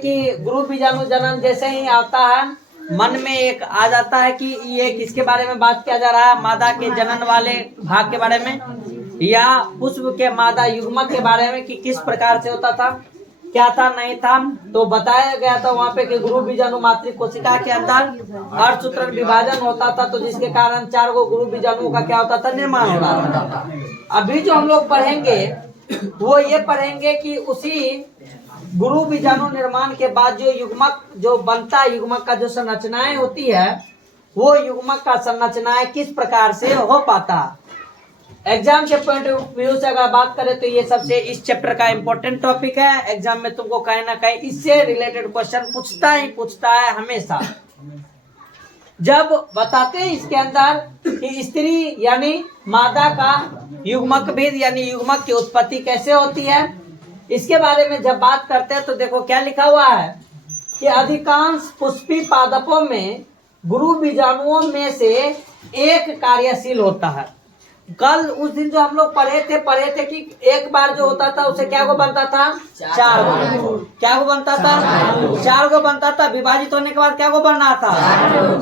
कि गुरु बीजाणु जनन जैसे ही आता है मन में एक आ जाता है कि ये किसके बारे में बात किया जा रहा है, मादा के जनन वाले भाग के बारे में या पुष्प के मादा युग्मक के बारे में कि किस प्रकार से होता था, क्या था नहीं था। तो बताया गया था वहाँ पे कि गुरु बीजाणु मातृ कोशिका के अंदर अर्धसूत्रण विभाजन होता था, तो जिसके कारण 4 गो गुरु बीजाणुओं का क्या होता था, निर्माण हो रहा था। अभी जो हम लोग पढ़ेंगे वो ये पढ़ेंगे कि उसी गुरु बीजाणु निर्माण के बाद जो युग्मक जो बनता है, युग्मक का जो संरचनाएं होती है, वो युग्मक का संरचनाएं किस प्रकार से हो पाता। एग्जाम के पॉइंट ऑफ व्यू से अगर बात करें तो ये सबसे इस चैप्टर का इंपॉर्टेंट टॉपिक है। एग्जाम में तुमको कहीं ना कहीं इससे रिलेटेड क्वेश्चन पूछता है हमेशा। जब बताते हैं इसके अंदर कि स्त्री यानी मादा का युग्मक भेद यानी युग्मक की उत्पत्ति कैसे होती है, इसके बारे में जब बात करते हैं तो देखो क्या लिखा हुआ है कि अधिकांश पुष्पी पादपों में गुरु बीजाणुओं में से एक कार्यशील होता है। कल उस दिन जो हम लोग पढ़े थे कि एक बार जो होता था उसे क्या गो बनता था, 4 गो। क्या गो बनता था, 4 गो बनता था। विभाजित होने के बाद क्या गो बन रहा था,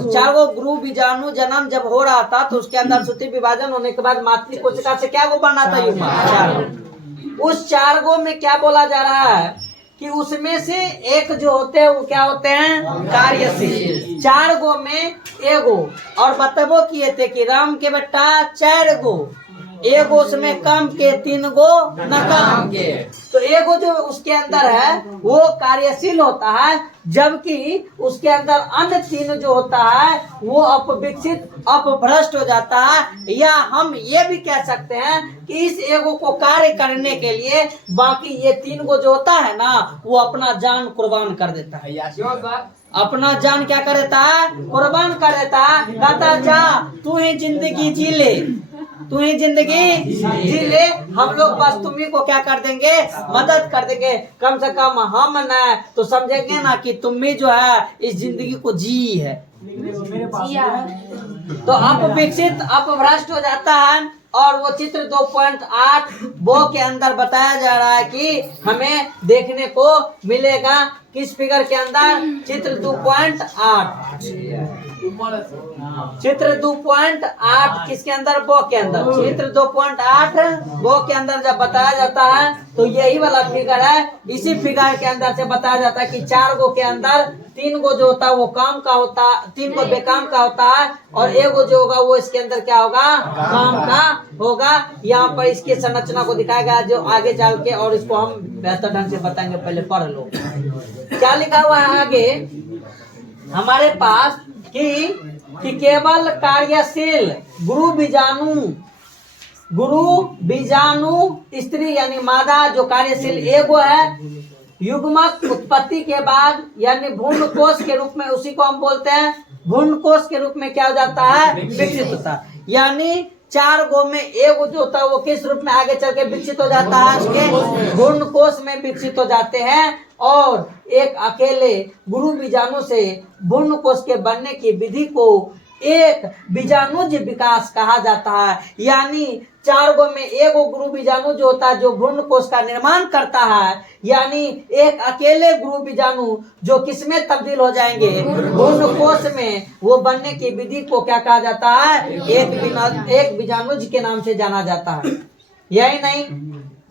4 गो। गुरु बीजाणु जन्म जब हो रहा था तो उसके अंदर सूत्री विभाजन होने के बाद मातृ कोशिका से क्या गो बना था, युग्मक 4 गो। उस 4 गो में क्या बोला जा रहा है कि उसमें से एक जो होते हैं वो क्या होते हैं, कार्यशील। 4 गो में एगो और बतबो किए थे कि राम के बेटा 4 गो, एगो उसमें कम के 3 गो न कम के। तो एगो जो उसके अंदर है वो कार्यशील होता है, जबकि उसके अंदर अन्य 3 जो होता है वो अपविकसित अपभ्रष्ट हो जाता है। या हम ये भी कह सकते हैं कि इस एगो को कार्य करने के लिए बाकी ये 3 गो जो होता है ना वो अपना जान कुर्बान कर देता है। अपना जान क्या कर देता है, कुर्बान कर देता है। कहता जा तू ही जिंदगी जी ले, तू ही जिंदगी जी ले, हम लोग बस तुम्ही को क्या कर देंगे, मदद कर देंगे। कम से कम हम न तो समझेंगे ना कि तुम्ही जो है इस जिंदगी को जी है। तो अपविकसित अपभ्रष्ट हो जाता है। और वो चित्र 2.8 वो के अंदर बताया जा रहा है कि हमें देखने को मिलेगा किस फिगर के अंदर, चित्र 2.8 चित्र 2.8 किसके अंदर, वो के अंदर। चित्र 2.8 वो के अंदर जब बताया जाता है तो यही वाला फिगर है। इसी फिगर के अंदर से बताया जाता है कि 4 गो के अंदर 3 गो जो होता है वो काम का होता, 3 गो बेकाम का होता है और एगो जो होगा वो इसके अंदर क्या होगा, काम का होगा। यहाँ पर इसकी संरचना को दिखाया गया जो आगे चल के, और इसको हम बेहतर ढंग से बताएंगे, पहले पढ़ लो क्या लिखा हुआ है आगे हमारे पास कि केवल कार्यशील गुरु बीजाणु स्त्री यानी मादा जो कार्यशील एगो है, युग्मक उत्पत्ति के बाद यानी भ्रूण कोश के रूप में, उसी को हम बोलते हैं भ्रूण कोश के रूप में क्या हो जाता है, विकसित होता है। यानी 4 गो में एगो जो होता है वो किस रूप में आगे चल के विकसित हो जाता है, उसके भ्रूण कोश में विकसित हो जाते हैं। और एक अकेले गुरु बीजाणु से भ्रूण कोश के बनने की विधि को एक बीजाणुज विकास कहा जाता है। यानी 4 गो में एगो गुरु बीजाणु जो होता है जो भ्रूण कोश का निर्माण करता है, यानी एक अकेले गुरु बीजाणु जो किसमें तब्दील हो जाएंगे, भ्रूण कोश में, वो बनने की विधि को क्या कहा जाता है, एक बीजाणुज के नाम से जाना जाता है। यही नहीं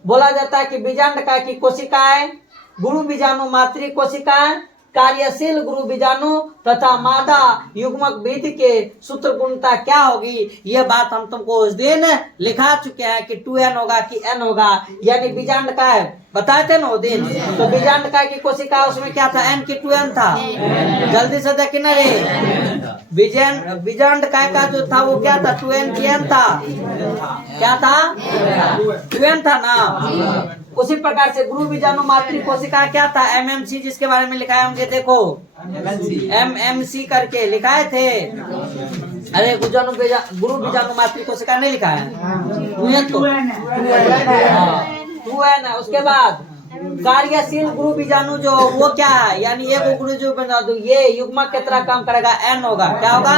बोला जाता है कि बीजांडका की कोशिकाएं गुरु बीजाणु मातृ कोशिकाएं, कार्यशील गुरु बीजाणु तथा मादा युग्मक विधि के सूत्र गुणता क्या होगी, ये बात हम तुमको उस दिन लिखा चुके हैं कि 2n होगा कि n होगा। यानी बीजांडका बताए थे ना वो दिन, तो बीजांडका की कोशिका उसमें क्या था, n की 2n था। जल्दी से देखिए ना रे, बीजांडका का जो था वो क्या था, 2n की n था, क्या था 2n था ना। उसी प्रकार से गुरु बीजाणु मातृ कोशिका क्या था, MMC, जिसके बारे में लिखाए होंगे, देखो MMC करके लिखाए थे। अरे गुरु बीजाणु मातृ कोशिका नहीं लिखा है, 2n है। उसके बाद कार्यशील गुरु बीजाणु जो वो क्या है, यानी ये गुरु जो बना दो ये युग्मक की तरह काम करेगा, n होगा, क्या होगा,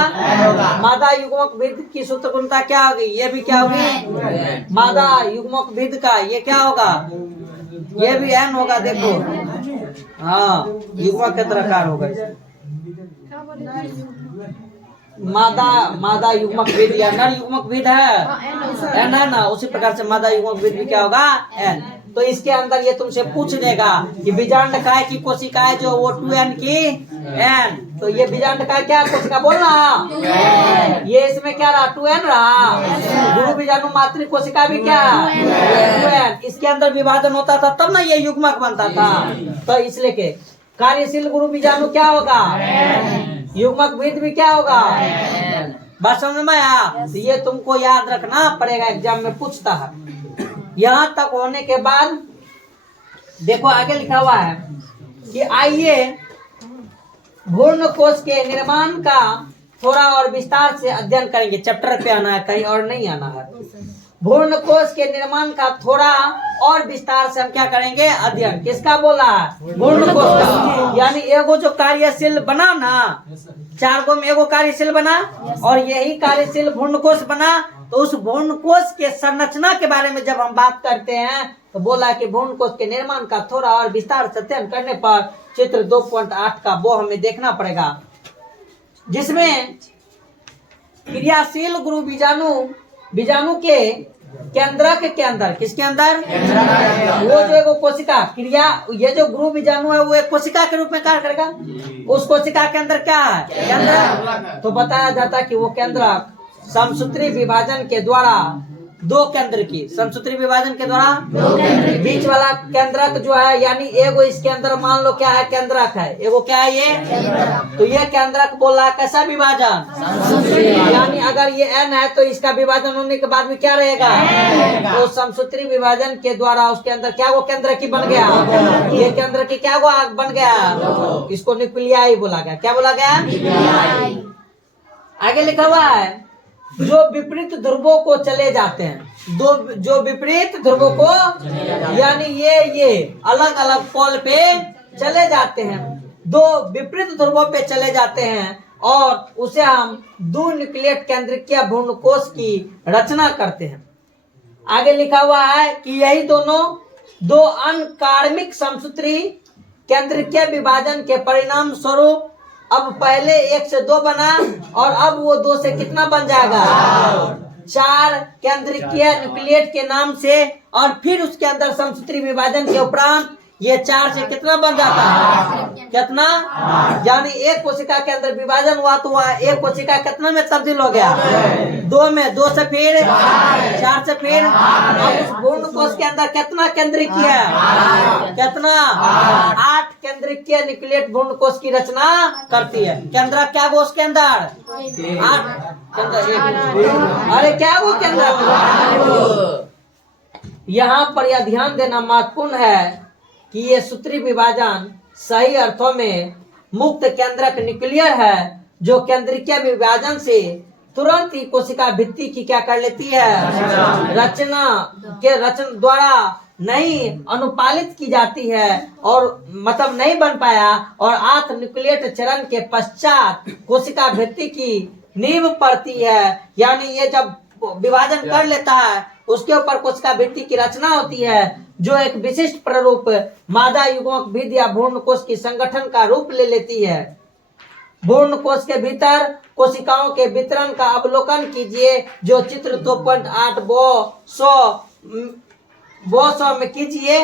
मादा युग्मक विधि की सूत्र गुणता क्या होगी, ये भी क्या होगी, मादा युग्मक विधि का ये क्या होगा, ये भी n होगा। देखो हाँ, युग्मक के तरह कार्य होगा इसमें। मादा युग्मक भेद या नर युग्मक भेद है एन है ना, उसी प्रकार से मादा युग्मक भेद भी क्या होगा एन। तो इसके अंदर ये तुमसे पूछ देगा कि बीजांडकाय की कोशिकाएं जो वो 2n की n, तो ये बीजांडकाय क्या कोशिका बोल रहा, ये इसमें क्या रहा 2n रहा। गुरु बीजाणु मातृ कोशिका भी क्या 2n, इसके अंदर विभाजन होता था तब ना ये युग्मक बनता था। तो इसलिए के कार्यशील गुरु बीजाणु क्या होगा, युग्मक भेद भी क्या होगा। बात समझ में आया, तो ये तुमको याद रखना पड़ेगा, एग्जाम में पूछता है। यहाँ तक होने के बाद देखो आगे लिखा हुआ है कि आइए भ्रूण कोश के निर्माण का थोड़ा और विस्तार से अध्ययन करेंगे। चैप्टर पे आना है, कहीं और नहीं आना है। भ्रूण कोश के निर्माण का थोड़ा और विस्तार से हम क्या करेंगे, अध्ययन। किसका बोला है, भ्रूण कोश का। यानी एगो जो कार्यशील बना ना, 4 गो में एगो कार्यशील बना और यही कार्यशील भ्रूण कोश बना। तो उस भ्रूण कोश के संरचना के बारे में जब हम बात करते हैं तो बोला कि भ्रूण कोश के निर्माण का थोड़ा और विस्तार से अध्ययन करने पर चित्र 2.8 का वो हमें देखना पड़ेगा, जिसमें क्रियाशील गुरु बीजाणु के केंद्रक के अंदर, किसके अंदर, वो जो एगो कोशिका क्रिया, ये जो गुरु बीजाणु है वो एक कोशिका के रूप में कार्य करेगा। उस कोशिका के अंदर क्या है, केंद्रक। तो बताया जाता है कि वो केंद्रक समसूत्री विभाजन के द्वारा 2 केंद्र की, समसूत्री विभाजन के द्वारा बीच वाला केंद्रक जो है, यानी एगो इसके अंदर मान लो क्या है, केंद्रक है, एगो क्या है ये, तो ये केंद्रक बोला है कैसा विभाजन, यानी अगर ये n है तो इसका विभाजन होने के बाद भी क्या रहेगा, तो समसूत्री विभाजन के द्वारा उसके अंदर क्या वो केंद्र की बन गया, ये केंद्र की क्या वो बन गया, इसको न्यूक्लियाई बोला गया। क्या बोला गया, आगे लिखा हुआ है जो विपरीत ध्रुवों को चले जाते हैं, जो विपरीत ध्रुवों को, यानी ये अलग अलग पोल पे चले जाते हैं, 2 विपरीत ध्रुवों पे चले जाते हैं और उसे हम 2 न्यूक्लियेट केंद्रीय भ्रूण कोश की रचना करते हैं। आगे लिखा हुआ है कि यही दोनों 2 अनकार्मिक समसूत्री केंद्रीय विभाजन के परिणाम स्वरूप अब पहले 1 से 2 बना और अब वो 2 से कितना बन जाएगा, 4 केंद्रीय न्यूक्लियेट के नाम से, और फिर उसके अंदर समसूत्री विभाजन के उपरांत ये 4 से कितना बन जाता है, कितना, यानी एक कोशिका के अंदर विभाजन हुआ तो वह एक कोशिका कितना में तब्दील हो गया, 2 में, 2 से फिर 4 से फिर, और उस भ्रूण कोश के अंदर कितना केंद्रीय है, कितना 8 केंद्रीय न्यूक्लियेट भ्रूण कोश की रचना करती है। केंद्र क्या वो उसके अंदर 8 अरे क्या वो केंद्र। यहाँ पर यह ध्यान देना महत्वपूर्ण है कि ये सूत्री विभाजन सही अर्थों में मुक्त केंद्रक न्यूक्लियर है, जो केंद्रीय विभाजन से तुरंत ही कोशिका भित्ति की क्या कर लेती है, रचना द्वारा नहीं अनुपालित की जाती है, और मतलब नहीं बन पाया, और 8 न्यूक्लियेट चरण के पश्चात कोशिका भित्ति की नींव पड़ती है। यानी ये जब विभाजन कर लेता है उसके ऊपर कोशिका भित्ति की रचना होती है, जो एक विशिष्ट प्ररूप मादा युग्मक भेद या भ्रूण कोश की संगठन का रूप ले लेती है। भ्रूण कोश के भीतर कोशिकाओं के वितरण का अवलोकन कीजिए, जो चित्र 2.8 वो में कीजिए।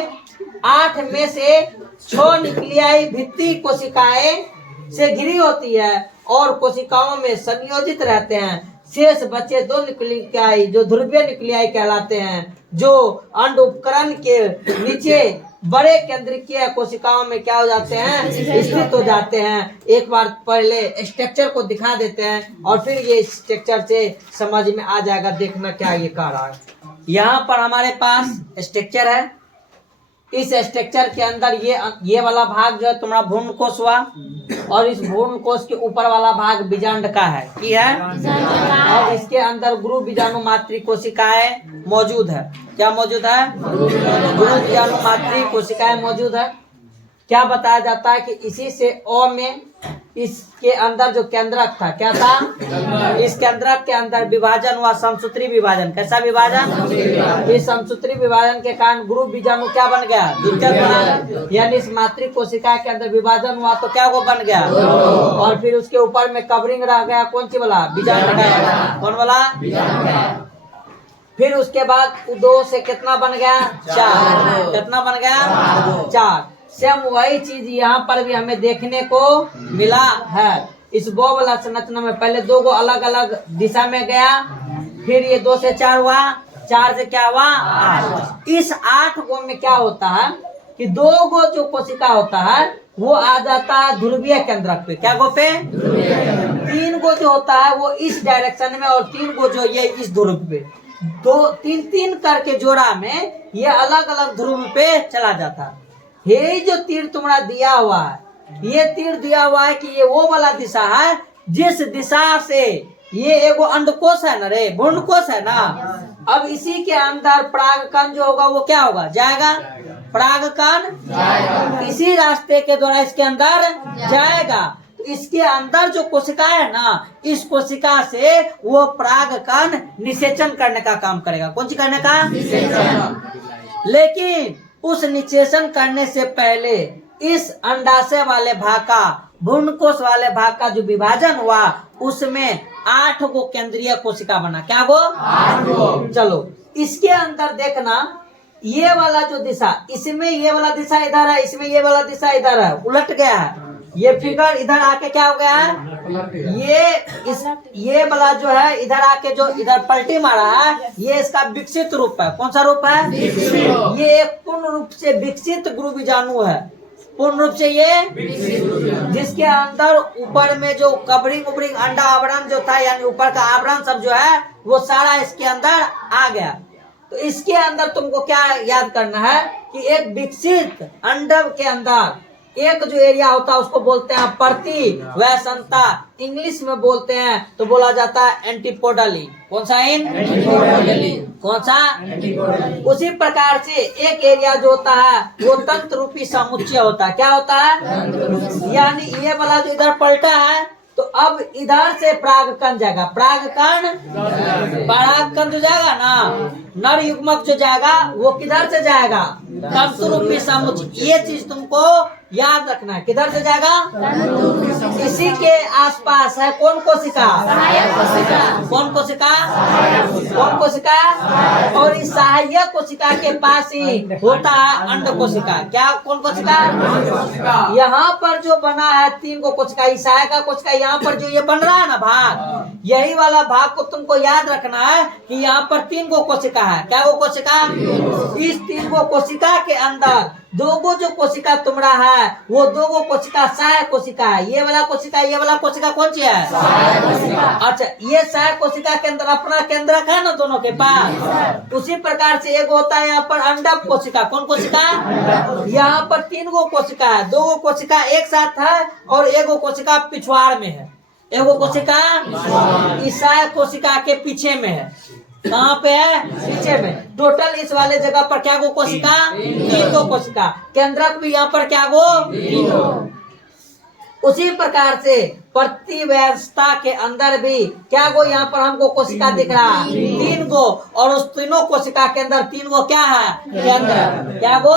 8 में से 6 न्यूक्लियाई भित्ति कोशिकाएं से घिरी होती है और कोशिकाओं में संयोजित रहते हैं। शेष बचे 2 न्यूक्लियाई जो ध्रुवीय न्यूक्लियाई कहलाते हैं, जो अंड उपकरण के नीचे बड़े केंद्रीय कोशिकाओं में क्या हो जाते हैं, स्थित हो जाते हैं। एक बार पहले स्ट्रक्चर को दिखा देते हैं और फिर ये स्ट्रक्चर से समझ में आ जाएगा, देखना क्या ये कह रहा है। यहाँ पर हमारे पास स्ट्रक्चर है, इस स्ट्रक्चर के अंदर ये वाला भाग जो है तुम्हारा भ्रूण कोश हुआ, और इस भ्रूण कोश के ऊपर वाला भाग बीजांड का है, की है, और इसके अंदर गुरु बीजाणु मातृ कोशिकाएं मौजूद है। क्या मौजूद है, गुरु बीजाणु मातृ कोशिकाएं मौजूद है। क्या बताया जाता है कि इसी से इसके अंदर जो केंद्रक था, क्या था? इस केंद्रक के अंदर विभाजन हुआ, समसूत्री विभाजन। कैसा विभाजन? इस समसूत्री विभाजन के कारण ग्रुप बीजाणु क्या बन गया? द्वितीयक बना। यानी इस मातृ कोशिका के अंदर विभाजन हुआ तो क्या वो बन गया? और फिर उसके ऊपर में कवरिंग रह गया, कौन सी वाला? बीजाणु। कौन वाला? फिर उसके बाद 2 से कितना बन गया? 4। कितना बन गया? 4। सेम वही चीज यहाँ पर भी हमें देखने को मिला है। इस बो वाला संरचना में पहले 2 गो अलग अलग दिशा में गया, फिर ये 2 से 4 हुआ, 4 से क्या हुआ? 8। इस 8 गो में क्या होता है कि 2 गो जो कोशिका होता है वो आ जाता है ध्रुवीय केंद्रक पे। क्या गो पे? 3 गो जो होता है वो इस डायरेक्शन में, और 3 गो जो ये इस ध्रुव पे। 2-3-3 करके जोड़ा में ये अलग अलग ध्रुव पे चला जाता है। ये जो तीर तुम्हारा दिया हुआ है, ये तीर दिया हुआ है कि ये वो वाला दिशा है जिस दिशा से ये एगो अंडकोश है ना रे, भ्रूणकोश है ना। अब इसी के अंदर परागकण जो होगा वो क्या होगा? जाएगा। परागकण इसी रास्ते के द्वारा इसके अंदर जाएगा। तो इसके अंदर जो कोशिका है ना, इस कोशिका से वो परागकण निषेचन करने का काम करेगा। कौन सी करने का? लेकिन उस निषेचन करने से पहले इस अंडाशय वाले भाग का, भ्रूणकोश वाले भाग का जो विभाजन हुआ उसमें 8 गो केंद्रीय कोशिका बना। क्या गो? 8 गो। चलो इसके अंदर देखना, ये वाला जो दिशा, इसमें ये वाला दिशा इधर है, इसमें ये वाला दिशा इधर है, उलट गया है। ये फिगर इधर आके क्या हो गया है? ये वाला जो है इधर आके जो इधर पलटी मारा है, ये इसका विकसित रूप है। कौन सा रूप है? ये एक पूर्ण रूप से विकसित गुरु बीजाणु है। पूर्ण रूप से ये जिसके अंदर ऊपर में जो कवरिंग उबरिंग अंडा आवरण जो था, यानी ऊपर का आवरण सब जो है वो सारा इसके अंदर आ गया। तो इसके अंदर तुमको क्या याद करना है कि एक विकसित अंडव के अंदर एक जो एरिया होता है उसको बोलते हैं प्रतिवैसनता। इंग्लिश में बोलते हैं तो बोला जाता है एंटीपोडली। कौन सा? एंटीपोडली। कौन सा? उसी प्रकार से एक एरिया जो होता है वो तंत्र रूपी समुच्चय होता है। क्या होता है? यानी ये वाला जो इधर पलटा है तो अब इधर से परागकण जाएगा। परागकण जो जाएगा ना, नर युग्मक जो जाएगा वो किधर से जाएगा? तंतु रूपी समुच्चय। ये चीज तुमको याद रखना है। किधर से जाएगा? इसी के आसपास है कौन कोशिका? कौन कोशिका? कौन कोशिका? और इस सहायक कोशिका के पास ही होता है अंड कोशिका। क्या? कौन कोशिका? यहाँ पर जो बना है 3 गो कोशिका, इस सहायक कोशिका, यहाँ पर जो ये बन रहा है ना भाग, यही वाला भाग को तुमको याद रखना है कि यहाँ पर 3 गो कोशिका है। क्या गो कोशिका? इस 3 गो कोशिका के अंदर 2 गो जो कोशिका तुम्हारा है वो 2 गो कोशिका सहायक कोशिका है। ये वाला कोशिका, ये वाला कोशिका कौन सी है? अच्छा, ये सहायक कोशिका के अंदर अपना केंद्रक है ना दोनों के पास। उसी प्रकार से एक होता है यहाँ पर अंडक कोशिका। कौन कोशिका? यहाँ पर 3 गो कोशिका है, 2 गो कोशिका एक साथ है और 1 गो कोशिका पिछवाड़ में है। 1 गो कोशिका इस सहायक कोशिका के पीछे में है। कहाँ पे है? पीछे में। टोटल इस वाले जगह पर क्या गो कोशिका? 3 गो कोशिका। केंद्रक भी यहाँ पर क्या गो? 3 गो। उसी प्रकार से प्रतिव्यवस्था के अंदर भी क्या गो यहाँ पर हमको कोशिका दिख रहा है? 3 गो। और उस तीनों कोशिका के अंदर 3 गो क्या है? केंद्र। क्या गो?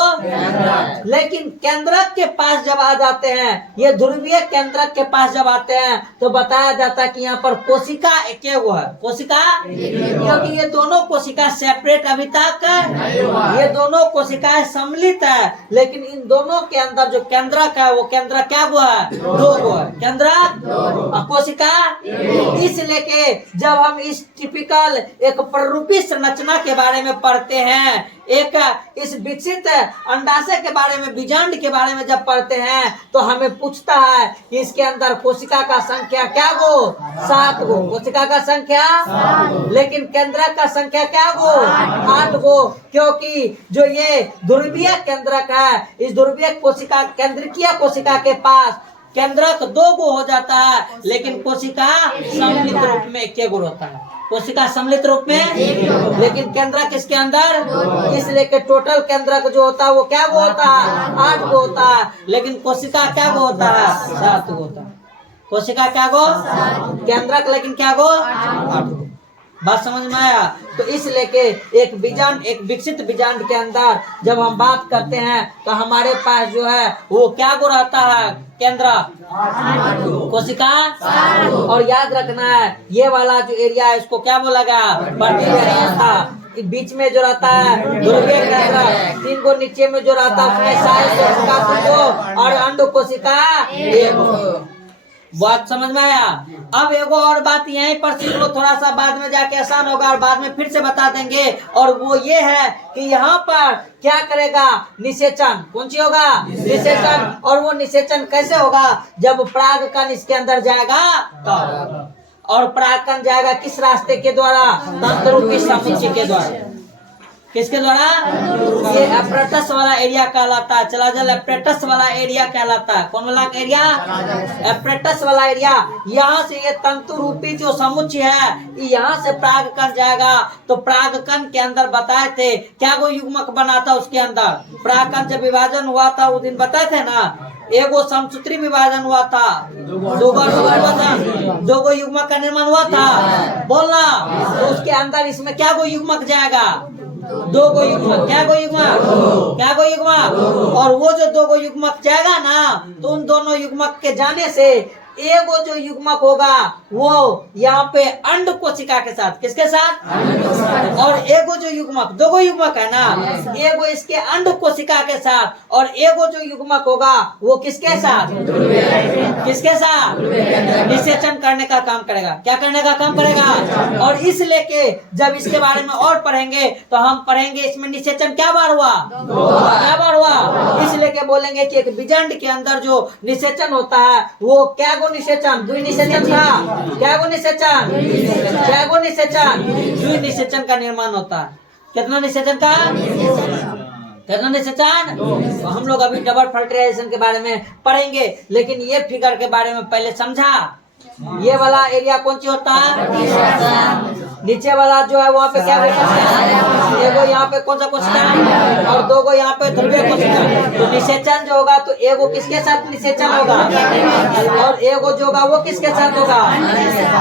लेकिन केंद्रक के पास जब आ जाते हैं, ये ध्रुवीय केंद्रक के पास जब आते हैं तो बताया जाता है कि यहाँ पर कोशिका एक गो है। कोशिका, क्योंकि ये दोनों कोशिका सेपरेट अभी तक है, ये दोनों कोशिकाएं सम्मिलित है, लेकिन इन दोनों के अंदर जो केंद्रक है वो केंद्रक क्या गो है? 2 गो है। केंद्रक कोशिका। इसलिए के जब हम इस टिपिकल एक प्ररूपी संरचना के बारे में पढ़ते हैं, एक इस विकसित अंडाशय के बारे में, बीजांड के बारे में जब पढ़ते हैं तो हमें पूछता है कि इसके अंदर कोशिका का संख्या क्या गो? 7 गो। कोशिका का संख्या, लेकिन केंद्रक का संख्या क्या गो? 8 गो। क्योंकि जो ये ध्रुवीय केंद्रक है, इस ध्रुवीय कोशिका, केंद्रकीय कोशिका के पास केंद्रक 2 गो हो जाता है, लेकिन कोशिका सम्मिलित रूप में 1 गो होता है। कोशिका सम्मिलित रूप में, लेकिन केंद्रक किसके अंदर? इसलिए के टोटल केंद्रक जो होता है वो क्या गो होता है? 8 गो होता है, लेकिन कोशिका क्या गो होता है? 7 गो होता है। कोशिका क्या गो, केंद्रक लेकिन क्या गो, 8 गो। बात समझ में आया? तो इस लेके एक बीजांड, एक विकसित बीजांड के अंदर जब हम बात करते हैं तो हमारे पास जो है वो क्या गो रहता है, केंद्र, कोशिका। और याद रखना है ये वाला जो एरिया है इसको क्या बोला गया, वर्टिकल एरिया था। बीच में जो रहता है ध्रुवीय केंद्र, 3 गो नीचे में जो रहता है उसमें सहायक कोशिका 2 गो और अंड कोशिका 1 गो। बात समझ में आया? अब एगो और बात यहीं पर सीख लो, थोड़ा सा बाद में जाके आसान होगा और बाद में फिर से बता देंगे। और वो ये है कि यहाँ पर क्या करेगा, निषेचन। कौन सी होगा, निषेचन। और वो निषेचन कैसे होगा, जब परागकण इसके अंदर जाएगा तब। और परागकण जाएगा किस रास्ते के द्वारा, तंतुरूपी समुच्चय के द्वारा। किसके द्वारा, ये एपरेटस वाला एरिया कहलाता है। चला जल एपरेटस वाला एरिया कहलाता है। कौन वाला एरिया, एपरेटस वाला एरिया। यहाँ से ये तंतु रूपी जो समुच्चय है यहाँ से परागकण जाएगा। तो परागकण के अंदर बताए थे क्या वो युग्मक बना था, उसके अंदर परागकण जब विभाजन हुआ था उस दिन बताए थे ना, एगो समसूत्री विभाजन हुआ था, 2 गो युग्मक का निर्माण हुआ था, बोलना। तो उसके अंदर इसमें क्या गो युग्मक जाएगा, 2 गो युग्मक। क्या गो युग्मक, क्या गो युग्मक। और वो जो 2 गो युग्मक जाएगा ना, तो उन दोनों युग्मक के जाने से एगो जो युग्मक होगा वो यहाँ पे अंड कोशिका के साथ, किसके साथ, और एगो जो युग्मक, 2 गो युग्मक है ना, एगो इसके अंड कोशिका के साथ और एगो जो युग्मक होगा वो किसके साथ, किसके साथ, निषेचन करने का काम करेगा। क्या करने का काम करेगा। और इस लेके जब इसके बारे में और पढ़ेंगे तो हम पढ़ेंगे इसमें निषेचन क्या बार हुआ, क्या बार हुआ। इस लेके बोलेंगे कि एक बीजांड के अंदर जो निषेचन होता है वो क्या निषेचन, द्विनिषेचन था। क्या गो निषेचन, क्या गो निषेचन, द्विनिषेचन का निर्माण होता है। कितना निषेचन का, कितना निषेचन। तो हम लोग अभी डबल फर्टिलाइजेशन के बारे में पढ़ेंगे, लेकिन ये फिगर के बारे में पहले समझा। ये वाला एरिया कौन सी होता है, नीचे वाला जो है वहाँ पे क्या होता है, एगो यहाँ पे कौन सा कोशिका है और 2 गो यहाँ पे ध्रुवीय कोशिका। तो निषेचन जो होगा तो एगो किसके साथ निषेचन होगा और एगो जो होगा वो किसके साथ होगा,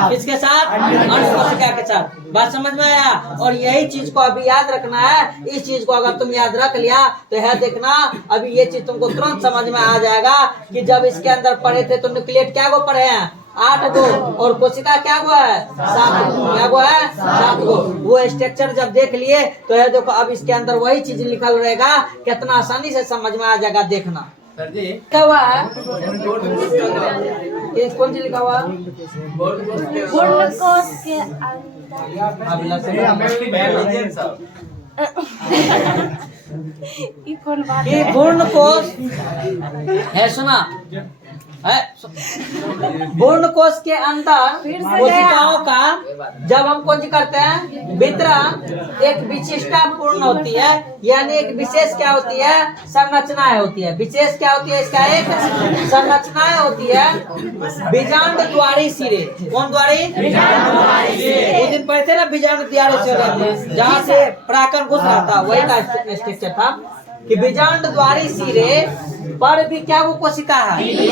किसके साथ, अंड कोशिका के साथ। बात समझ में आया। और यही चीज को अभी याद रखना है। इस चीज को अगर तुम याद रख लिया तो है देखना अभी ये चीज तुमको तुरंत समझ में आ जाएगा कि जब इसके अंदर पढ़े थे तो न्यूक्लिएट क्या गो पढ़े हैं, 8 गो, और कोशिका क्या गो है, 7 गो। क्या गो है, 7 गो। वो स्ट्रक्चर जब देख लिए तो है देखो अब इसके अंदर वही चीज लिखल रहेगा, कितना आसानी से समझ में आ जाएगा। देखना सर जी क्या हुआ है, ये कौन सी लिखा हुआ, कोश के अंदर ये पूर्ण कोश है, सुना है। पूर्ण कोश के अंदर कोशिकाओं का जब हम कुछ करते हैं वितरण एक विशिष्टा पूर्ण होती है, यानी एक विशेष क्या होती है, संरचनाएं होती है। विशेष क्या होती है, इसका एक संरचनाएं होती है। बीजांड द्वारी सिरे, कौन द्वारी, उस दिन पढ़ते ना बीजांड द्वारी सिरे, जहाँ से परागकण घुस रहा था वही का स्ट्रक्चर था कि बीजांड द्वारी सिरे पर भी क्या वो कोशिका है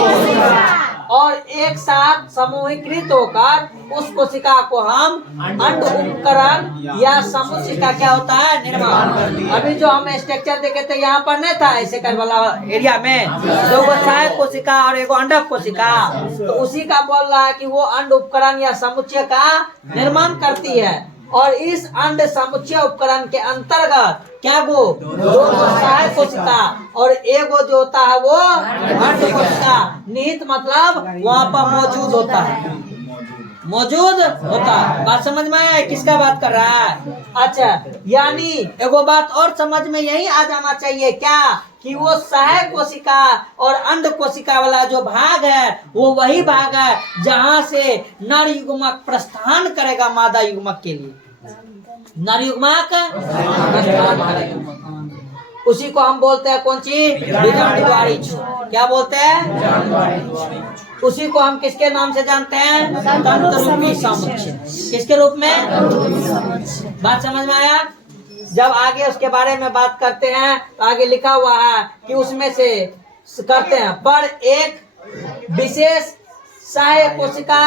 और एक साथ समूहीकृत होकर उस कोशिका को हम अंड उपकरण या समुच्चय का क्या होता है, निर्माण। अभी जो हम स्ट्रक्चर देखे थे यहाँ पर नहीं था ऐसे कर वाला एरिया में, 2 गो सहायक कोशिका और एगो अंडक कोशिका, तो उसी का बोल रहा है कि वो अंड उपकरण या समुच्चय का निर्माण करती है। और इस अंड समुच्चय उपकरण के अंतर्गत क्या वो 2 गो सहायक कोशिका और एगो जो होता है वो अंड कोशिका निहित, मतलब वहाँ पर मौजूद होता है, मौजूद होता है। बात समझ में आया किसका बात कर रहा है। अच्छा, यानी एगो बात और समझ में यही आ जाना चाहिए क्या, कि वो सहायक कोशिका और अंड कोशिका वाला जो भाग है वो वही भाग है जहाँ से नर युग्मक प्रस्थान करेगा मादा युग्मक के लिए। नर युग्मक प्रस्थान करेगा, उसी को हम बोलते हैं कौन सी, बीजांड द्वारी। क्या बोलते हैं, उसी को हम किसके नाम से जानते हैं, तंतुरूपी समुच्चय। किसके रूप में, बात समझ में आया। जब आगे उसके बारे में बात करते हैं तो आगे लिखा हुआ है कि उसमें से करते हैं पर एक विशेष सहायक कोशिका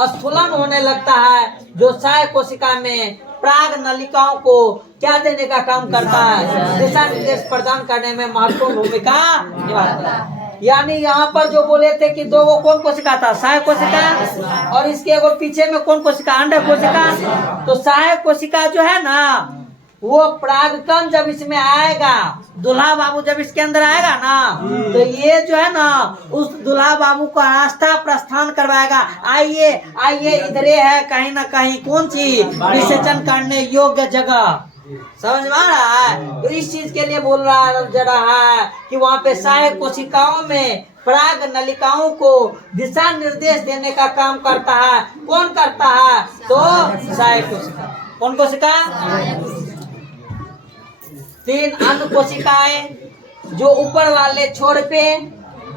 स्थूलन होने लगता है, जो सहायक कोशिका में प्राग नलिकाओं को क्या देने का काम करता है, दिशा निर्देश प्रदान करने में महत्वपूर्ण भूमिका निभाता है। यानी यहाँ पर जो बोले थे कि दो कौन कोशिका था, सहायक कोशिका, और इसके वो पीछे में कौन कोशिका, अंडक कोशिका। तो सहायक कोशिका जो है ना, वो परागकण जब इसमें आएगा, दूल्हा बाबू जब इसके अंदर आएगा ना, तो ये जो है ना उस दूल्हा बाबू को रास्ता प्रस्थान करवाएगा। आइए आइए, इधर है कहीं ना कहीं कौन सी विसेचन करने योग्य जगह। समझ में आ रहा है? तो इस चीज के लिए बोल रहा है कि वहाँ पे सहायक कोशिकाओं में पराग नलिकाओं को दिशा निर्देश देने का काम करता है। कौन करता है? तो सहायक कोशिका। कौन कोशिका? 3 अन्य कोशिकाएं जो ऊपर वाले छोर पे,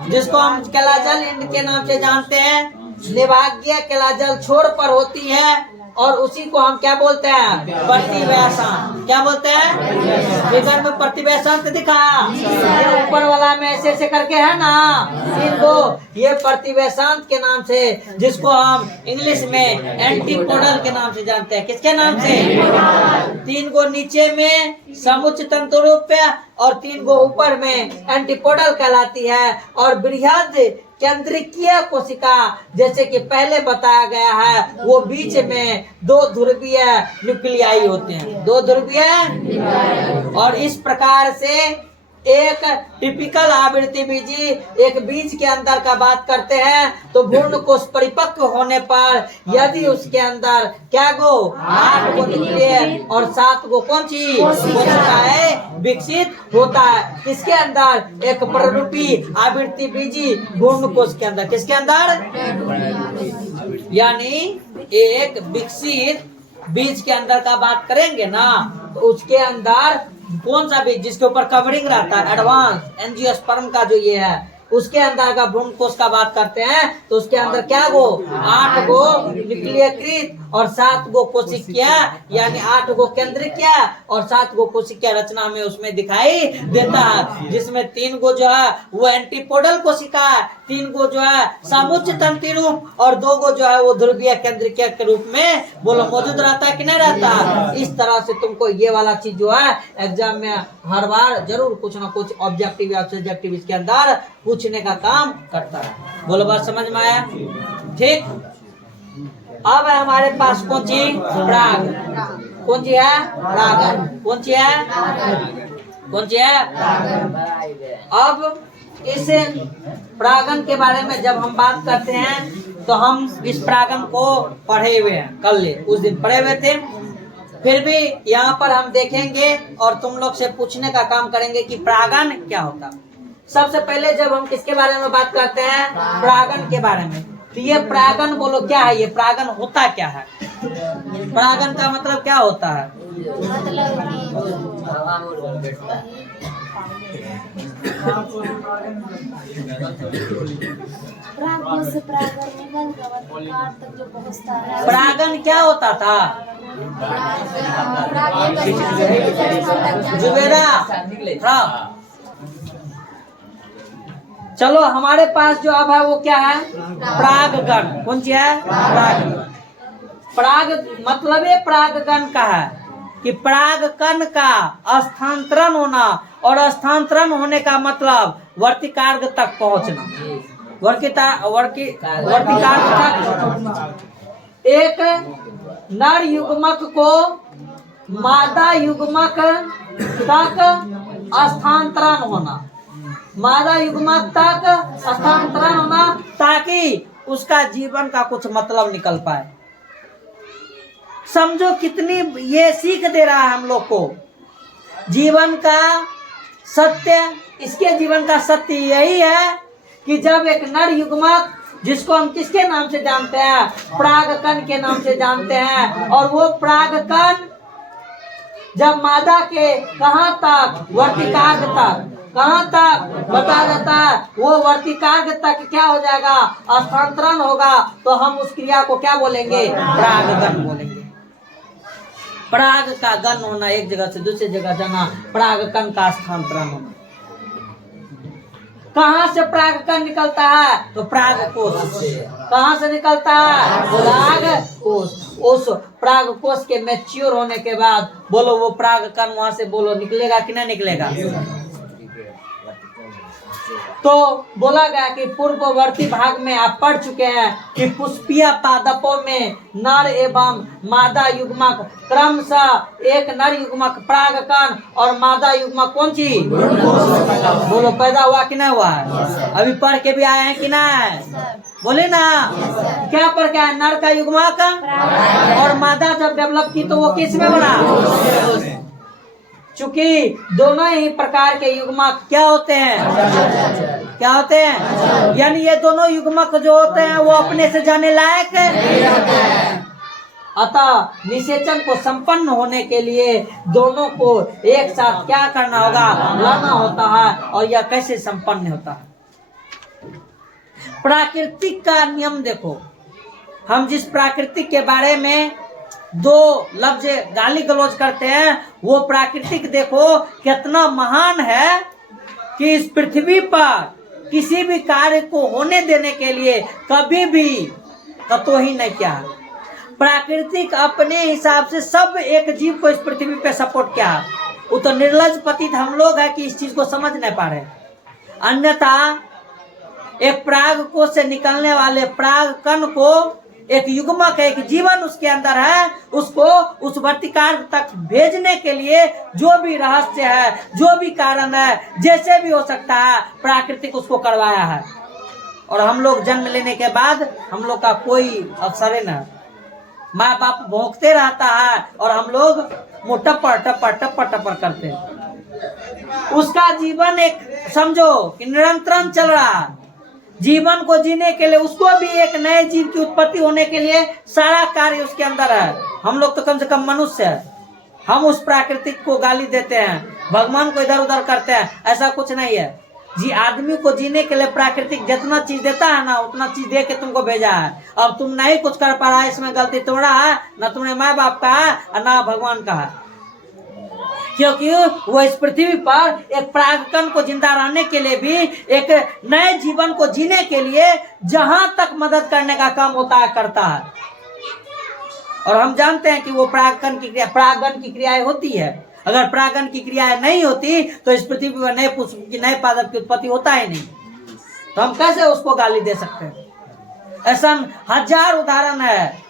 जिसको हम कैलाजल के नाम से जानते हैं, निभागीय कैलाजल छोर पर होती है, और उसी को हम क्या बोलते हैं? प्रतिवैशांत। क्या बोलते हैं? फिगर में प्रतिवैशांत दिखा, ये ऊपर वाला में ऐसे ऐसे करके है ना, इनको ये प्रतिवैशांत के नाम से, जिसको हम इंग्लिश में एंटीपोडल के नाम से जानते हैं। किसके नाम से? 3 को नीचे में समुच्च तंतुरूप और 3 को ऊपर में एंटीपोडल कहलाती है। और बृहद केंद्रीय कोशिका, जैसे कि पहले बताया गया है, वो बीच में 2 ध्रुवीय न्यूक्लियाई होते हैं। 2 ध्रुवीय, और इस प्रकार से एक टिपिकल आवृत्ति बीजी एक बीज के अंदर का बात करते हैं, तो भ्रूण कोश परिपक्व होने पर यदि उसके अंदर क्या गो 8 गो न्यूक्लिय और 7 गो कौन सी कोशिकाएं विकसित होता है। किसके अंदर? एक प्ररूपी आवृत्ति बीजी भ्रूण कोश के अंदर। किसके अंदर? यानी एक विकसित बीज के अंदर का बात करेंगे ना, तो उसके अंदर कौन सा बीज जिसके ऊपर कवरिंग रहता है, एडवांस एंजियोस्पर्म का जो ये है, उसके अंदर का भ्रूण कोश का बात करते हैं, तो उसके अंदर क्या गो 8 गो न्यूक्लियकृत और 7 गो कोशिकीय, यानी 8 गो केंद्रीय और 7 गो कोशिकीय रचना में उसमें दिखाई देता है। जिसमें 3 गो जो है वो एंटीपोडल कोशिका, 3 गो जो है समुच्च तंतु रूप और 2 गो जो है वो ध्रुवीय केंद्रीय के रूप में बोलो मौजूद रहता है कि नहीं रहता। इस तरह से तुमको ये वाला चीज जो है एग्जाम में हर बार जरूर कुछ ना कुछ ऑब्जेक्टिव या सब्जेक्टिव इसके अंदर पूछने का काम करता है। बोलो बात समझ में आया? ठीक। अब है हमारे पास कौन सी? प्राग। कौन सी है? प्रागन। कौन सी है? कौन सी है? अब इस प्रागन के बारे में जब हम बात करते हैं, तो हम इस प्रागन को पढ़े हुए हैं, कल उस दिन पढ़े हुए थे। फिर भी यहाँ पर हम देखेंगे और तुम लोग से पूछने का काम करेंगे कि प्रागन क्या होता है। सबसे पहले जब हम किसके बारे में बात करते हैं? प्रागन के बारे में। तो ये प्रागन बोलो क्या है? ये प्रागन होता क्या है? प्रागन का मतलब क्या होता है? प्रागन क्या होता था? जुबेरा। हाँ, चलो हमारे पास जो अब है वो क्या है? प्रागगण। कौन सी है? प्रागगण। प्राग मतलब प्रागगण का है कि प्रागकण का स्थानांतरण होना, और स्थानांतरण होने का मतलब वर्तिकार्ग तक पहुंचना। वर्तिकार्ग तक एक नर युग्मक को मादा युग्मक तक स्थानांतरण होना, मादा युग्मक तक स्थानांतरण होना, ताकि उसका जीवन का कुछ मतलब निकल पाए। समझो कितनी ये सीख दे रहा है हम लोग को जीवन का सत्य। इसके जीवन का सत्य यही है कि जब एक नर युग्मक, जिसको हम किसके नाम से जानते हैं? प्रागकण के नाम से जानते हैं, और वो प्रागकण जब मादा के कहाँ तक? वर्तिकार्ग तक। कहाँ तक बता देता है? वो वर्तिकार्ग तक क्या हो जाएगा? स्थानांतरण होगा। तो हम उस क्रिया को क्या बोलेंगे? प्रागगण बोलेंगे। प्राग का गण होना, एक जगह से दूसरी जगह जाना, प्रागकण का स्थानांतरण होना। कहाँ से प्राग कण निकलता है? तो प्राग कोश से। कहाँ से निकलता है? प्राग कोश। उस प्राग कोश के मैच्योर होने के बाद बोलो वो प्राग कण वहां से बोलो निकलेगा कि नहीं निकलेगा? तो बोला गया कि पूर्ववर्ती भाग में आप पढ़ चुके हैं कि पुष्पीय पादपों में नर एवं मादा युग्मक क्रमशः एक नर युग्मक परागकण और मादा युग्मक कौन सी बोलो पैदा हुआ कि नहीं हुआ है? अभी पढ़ के भी आए हैं कि नहीं? बोले ना क्या पढ़ के आए? नर का युग्मक और मादा जब डेवलप की तो वो किस में बना? चूंकि दोनों ही प्रकार के युग्मक क्या होते हैं? क्या होते हैं? यानी ये दोनों युग्मक जो होते हैं वो अपने से जाने लायक अतः निषेचन को संपन्न होने के लिए दोनों को एक साथ क्या करना होगा? लाना होता है। और यह कैसे संपन्न होता है? प्राकृतिक का नियम देखो। हम जिस प्राकृतिक के बारे में दो लफ्ज गाली गलौज करते हैं वो प्राकृतिक देखो कितना महान है कि इस पृथ्वी पर किसी भी कार्य को होने देने के लिए कभी भी कतोही नहीं किया। प्राकृतिक अपने हिसाब से सब एक जीव को इस पृथ्वी पे सपोर्ट किया। वो तो निर्लज पतित हम लोग है कि इस चीज को समझ नहीं पा रहे। अन्यथा एक प्राग कोश से निकलने वाले प्राग कण को एक युग्मक है, एक जीवन उसके अंदर है, उसको उस वर्तिकार तक भेजने के लिए जो भी रहस्य है, जो भी कारण है, जैसे भी हो सकता है प्राकृतिक उसको करवाया है। और हम लोग जन्म लेने के बाद हम लोग का कोई अवसर न, माँ बाप भोंकते रहता है और हम लोग मुँह टप्पर टप्पर टप्पर टप्पर करते हैं। उसका जीवन एक समझो कि निरंतर चल रहा है। जीवन को जीने के लिए उसको भी एक नए जीव की उत्पत्ति होने के लिए सारा कार्य उसके अंदर है। हम लोग तो कम से कम मनुष्य है। हम उस प्राकृतिक को गाली देते हैं, भगवान को इधर उधर करते हैं, ऐसा कुछ नहीं है जी। आदमी को जीने के लिए प्राकृतिक जितना चीज देता है ना उतना चीज दे के तुमको भेजा है। अब तुम नहीं कुछ कर पा रहा है, इसमें गलती तुम्हारा है, ना तुम्हारे माँ बाप का है और ना भगवान का है। क्योंकि वो इस पृथ्वी पर एक प्रागकण को जिंदा रहने के लिए भी एक नए जीवन को जीने के लिए जहां तक मदद करने का काम होता है करता है। और हम जानते हैं कि वो प्रागकण की क्रिया, परागण की क्रियाएं होती है। अगर परागण की क्रियाएं नहीं होती तो इस पृथ्वी पर नए पुष्प की नए पादप की उत्पत्ति होता ही नहीं। तो हम कैसे उसको गाली दे सकते हैं? ऐसा हजार उदाहरण है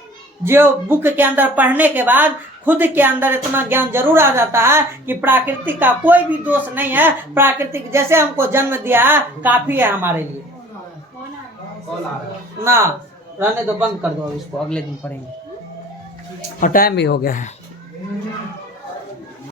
जो बुक के अंदर पढ़ने के बाद खुद के अंदर इतना ज्ञान जरूर आ जाता है कि प्राकृतिक का कोई भी दोष नहीं है। प्राकृतिक जैसे हमको जन्म दिया है काफी है हमारे लिए। ना रहने तो बंद कर दो, इसको अगले दिन पढ़ेंगे और टाइम भी हो गया है।